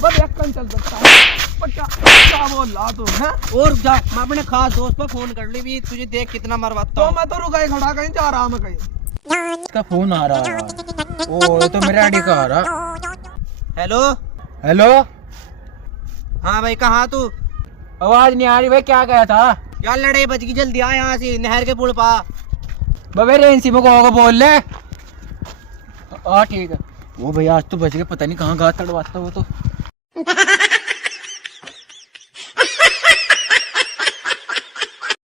बस एक कन चल सकता है। क्या बोल रहा तू है? और जा, मैं अपने खास दोस्त पर फोन कर ली भी, तुझे देख कितना मरवाता तो हूँ। मैं तो रुका ही खड़ा, कहीं जा रहा मैं कहीं। इसका फोन आ रहा है। ओ ये तो मेरे आईडी का आ रहा। हेलो। हेलो। हाँ भाई, कहाँ तू? आवाज नहीं आ रही भाई, क्या कहा था? यार लड़ाई बच गई, जल्दी आ यहाँ से, नहर के पुल पा। बबे रेंसी में कहोगे बोल ले। हाँ ठीक है। वो भैया आज तो बच गए, पता नहीं कहाँ घात तड़वाता वो तो।